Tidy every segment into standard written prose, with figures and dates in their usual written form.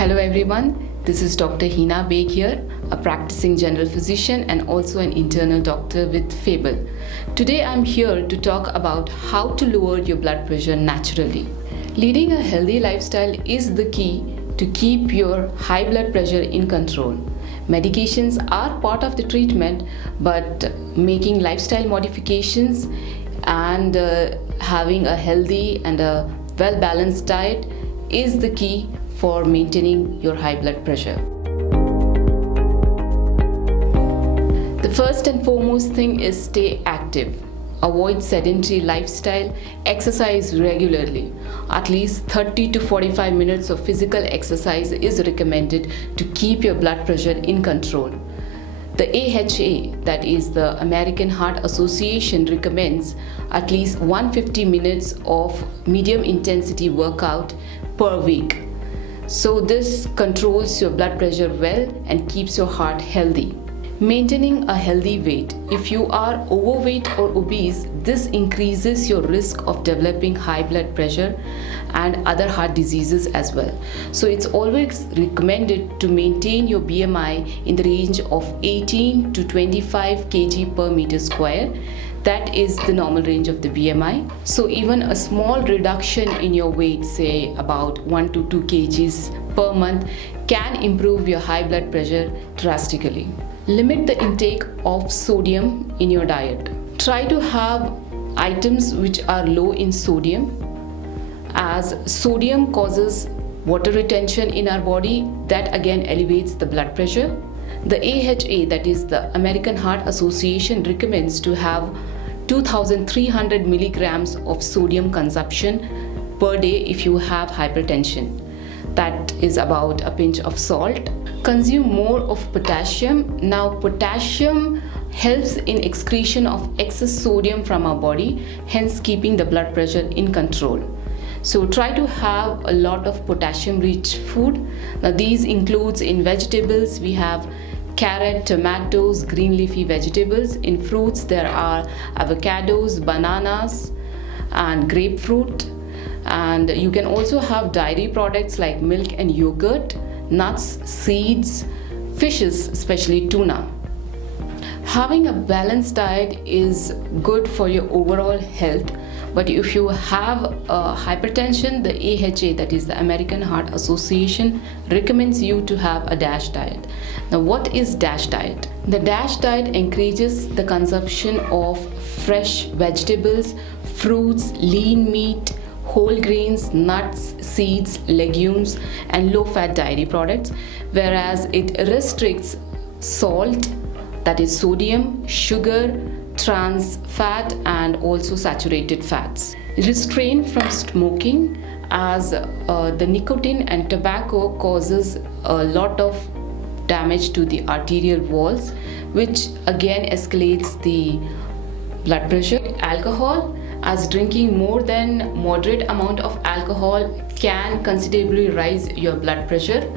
Hello everyone, this is Dr. Heena here, a practicing general physician and also an internal doctor with Fable. Today I'm here to talk about how to lower your blood pressure naturally. Leading a healthy lifestyle is the key to keep your high blood pressure in control. Medications are part of the treatment, but making lifestyle modifications and having a healthy and a well-balanced diet is the key for maintaining your high blood pressure. The first and foremost thing is stay active. Avoid sedentary lifestyle, exercise regularly. At least 30 to 45 minutes of physical exercise is recommended to keep your blood pressure in control. The AHA, that is the American Heart Association, recommends at least 150 minutes of medium intensity workout per week. So this controls your blood pressure well and keeps your heart healthy. Maintaining a healthy weight. If you are overweight or obese, this increases your risk of developing high blood pressure and other heart diseases as well. So it's always recommended to maintain your BMI in the range of 18 to 25 kg per meter square. That is the normal range of the BMI. So even a small reduction in your weight, say about 1 to 2 kgs per month, can improve your high blood pressure drastically. Limit the intake of sodium in your diet. Try to have items which are low in sodium, as sodium causes water retention in our body, that again elevates the blood pressure. The AHA, that is the American Heart Association, recommends to have 2,300 milligrams of sodium consumption per day if you have hypertension. That is about a pinch of salt. Consume more of potassium. Now, potassium helps in excretion of excess sodium from our body, hence keeping the blood pressure in control. So try to have a lot of potassium-rich food. Now, these includes in vegetables, we have carrot, tomatoes, green leafy vegetables. In fruits, there are avocados, bananas, and grapefruit. And you can also have dairy products like milk and yogurt, nuts, seeds, fishes, especially tuna. Having a balanced diet is good for your overall health, but if you have hypertension, the AHA, that is the American Heart Association, recommends you to have a DASH diet. Now, what is DASH diet? The DASH diet encourages the consumption of fresh vegetables, fruits, lean meat, whole grains, nuts, seeds, legumes, and low-fat dairy products, whereas it restricts salt, that is sodium, sugar, trans fat, and also saturated fats. Restrain from smoking, as the nicotine and tobacco causes a lot of damage to the arterial walls, which again escalates the blood pressure. Alcohol, as drinking more than moderate amount of alcohol can considerably rise your blood pressure.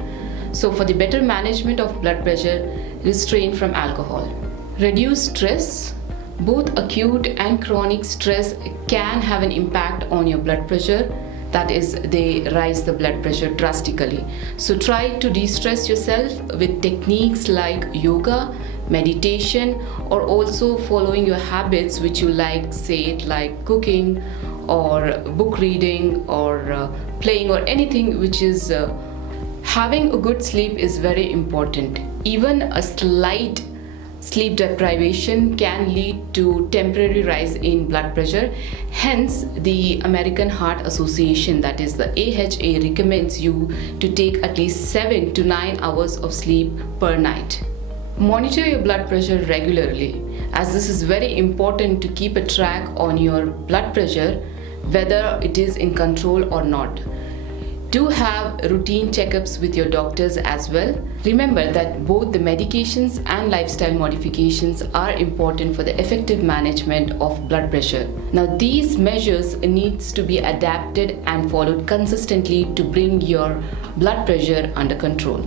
So for the better management of blood pressure, restrain from alcohol. Reduce stress. Both acute and chronic stress can have an impact on your blood pressure. That is, they rise the blood pressure drastically. So try to de-stress yourself with techniques like yoga, meditation, or also following your habits which you like, say it like cooking or book reading or playing or anything which is having a good sleep is very important. Even a slight sleep deprivation can lead to temporary rise in blood pressure. Hence, the American Heart Association, that is the AHA, recommends you to take at least 7 to 9 hours of sleep per night. Monitor your blood pressure regularly, as this is very important to keep a track on your blood pressure, whether it is in control or not. Do have routine checkups with your doctors as well. Remember that both the medications and lifestyle modifications are important for the effective management of blood pressure. Now, these measures needs to be adapted and followed consistently to bring your blood pressure under control.